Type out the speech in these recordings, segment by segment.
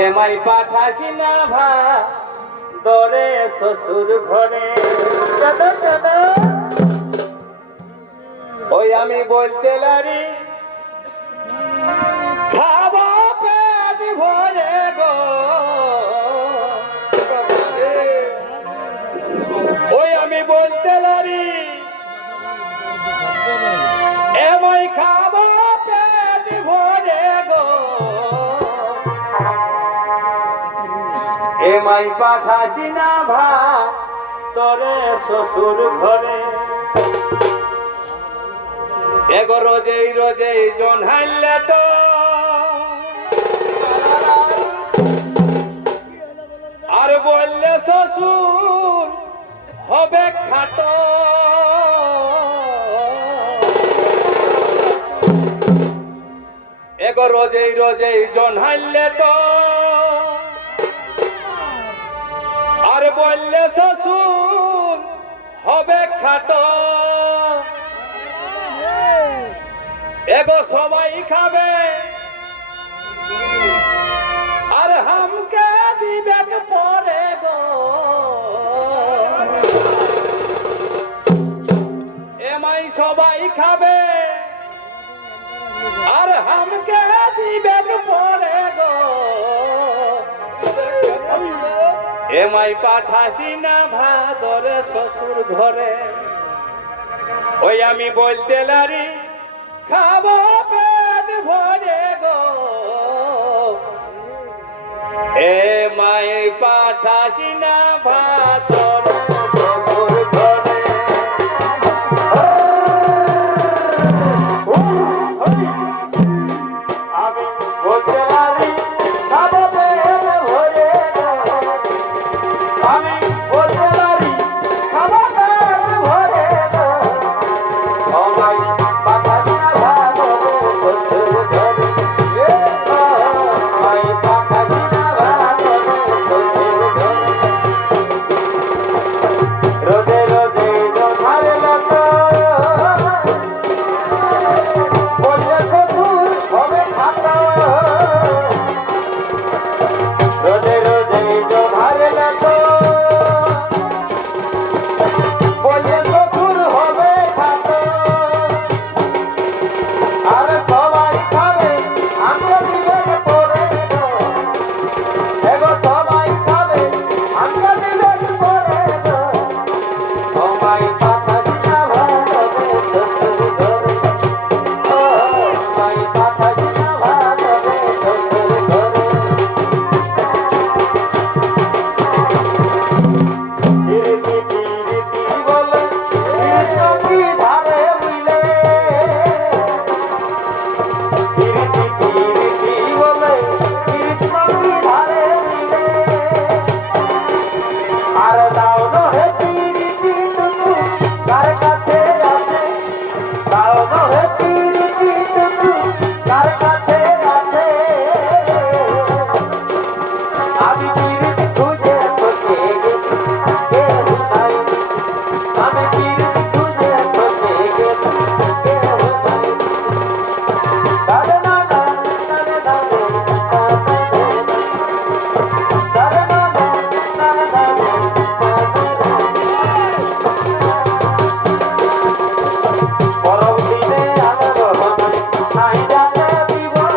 এমাই পাঠাসি না ভা দরে শ্বশুর ঘরে। ওই আমি বলতে লারি খাবো পেট ভরে গো, ওই আমি বলতে লারি এমাই খাবো পেট ভরে গো, এমাই পাঠাসি না ভা তোরে শ্বশুর ঘরে। এগো রোজেই রোজেই জনহাইলে তো আর বললে শ্বশুর হবে খাটো, এগো রোজেই রোজেই জনহাইলে তো আর বললে শ্বশুর হবে খাটো। এগো সবাই খাবে আর হামকে দিবে পরে গো, এমাই সবাই খাবে আর হামকে দিবে পরে গো, এমাই পাঠাসি না ভাদরে শ্বশুর ঘরে। ওই আমি বলতে লারি খাবো পেট ভরে গো, এমাই পাঠাসি না ভাদরে শ্বশুর ঘরে। আমি বলতে লারি খাবো পেট ভরে গো, আমি বলতে লারি খাবো পেট ভরে গো, আমায় পাঠাসি না ভাদরে শ্বশুর ঘরে। আমায় পাঠাসি না ভাদরে শ্বশুর ঘরে। রোজে রোজে জোধারে লোক বললে শ্বশুর হবে খাটো, রোজে রোজে জোধারে লোক বললে শ্বশুর হবে খাটো। আর সবাই খাবে আমরা দিবে পরে গো, এগো সবাই খাবে আমরা দিবে পরে গো, আমায় পাঠাসি না ভাদরে শ্বশুর ঘরে। আমায় পাঠাসি না ভাদরে শ্বশুর ঘরে। রীতি রীতি বলে কৃষ্ণ কি ধারে মিলে, রীতি রীতি বলে কৃষ্ণ কি ধারে মিলে, আর দাও নহে রীতি টুকু কার কাছে আছে, দাও নহে রীতি টুকু কার কাছে আছে। আমি রীতি খুঁজে খুঁজে গেছি কেউ নাই, আমি রীতি খুঁজে খুঁজে গেছি কেউ নাই। দাদা না না দাদা দাদা দাদা না না দাদা দাদা। পরম দিনে আনন্দ হবে নাই জানে জীবন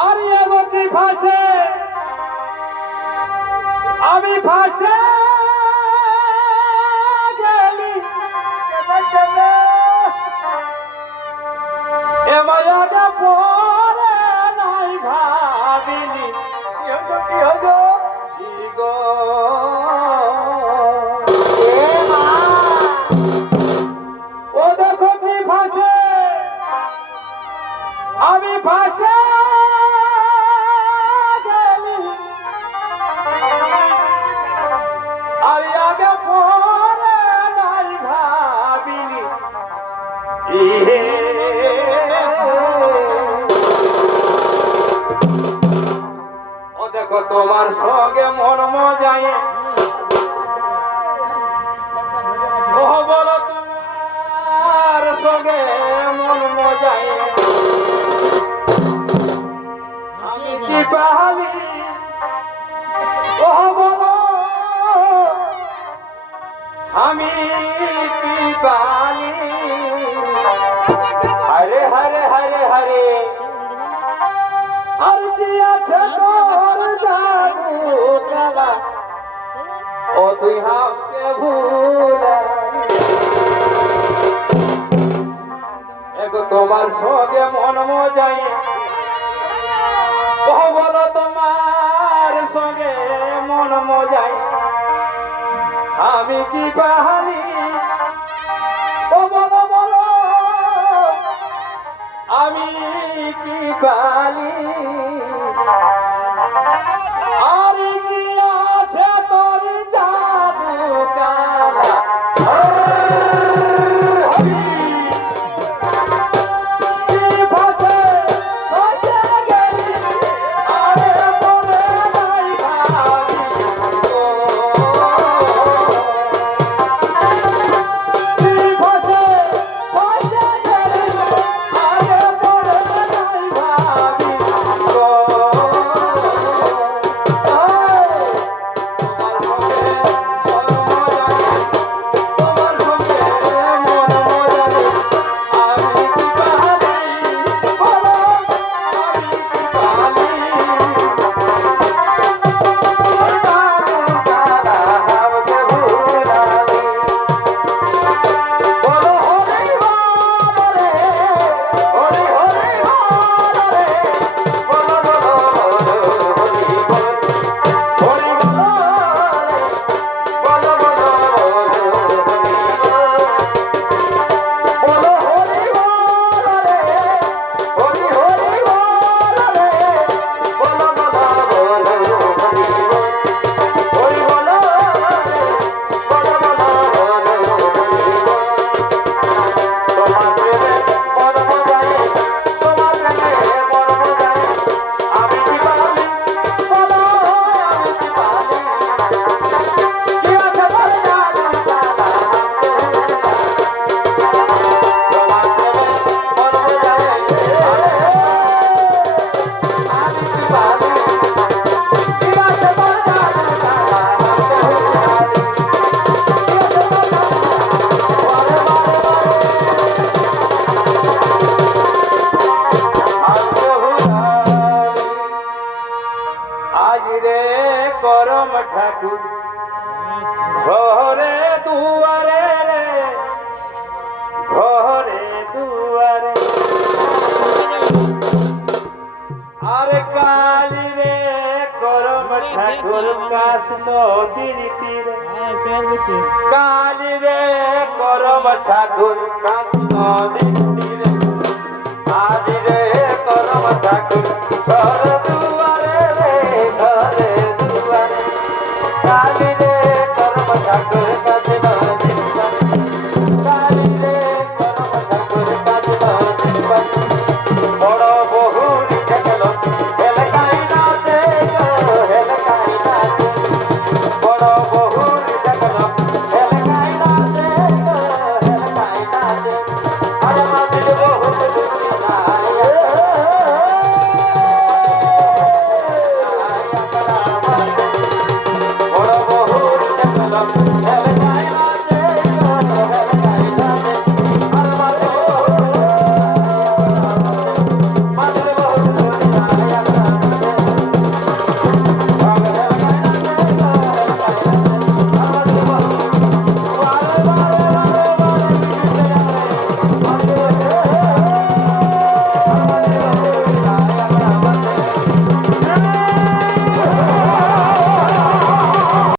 আর এগোটি ভাসে আমি ভাসে গেলি এবারে পরে নাই ভাবিনি কি হলো কি গো ও দেখো কি ভাসে আমি ভাসে গেলি আর আগে পরে নাই ভাবিনি ও দেখো তোমার সঙ্গে মন মজায় ও বলো তোমার সঙ্গে মন মজায় আমি কি পাহালি ও বলো আমি কি পাহালি হরে হরে হরে হরে আর কি আছে তোর জাদু খেলা ও তুই হামকে ভুলাই এগো তোমার সঙ্গে মন মজাই ও বলো তোমার সঙ্গে মন মজাই আমি কি পাহাড়ি ও বলো বলো আমি কি পালি আর কি আছে তোর জাদু কালা ঠাকুর ঘরে দুয়ারে রে ঘরে দুয়ারে আরে কালী রে করম ঠাকুর কাশ নদীর তীরে কালী রে করম ঠাকুর কাশ নদীর তীরে কালী রে করম ঠাকুর ঘরে দুয়ারে রে ঘরে দুয়ারে কালী রে করম ঠাকুর কাশ নদীর তীরে কালী রে করম ঠাকুর কাশ নদীর তীরে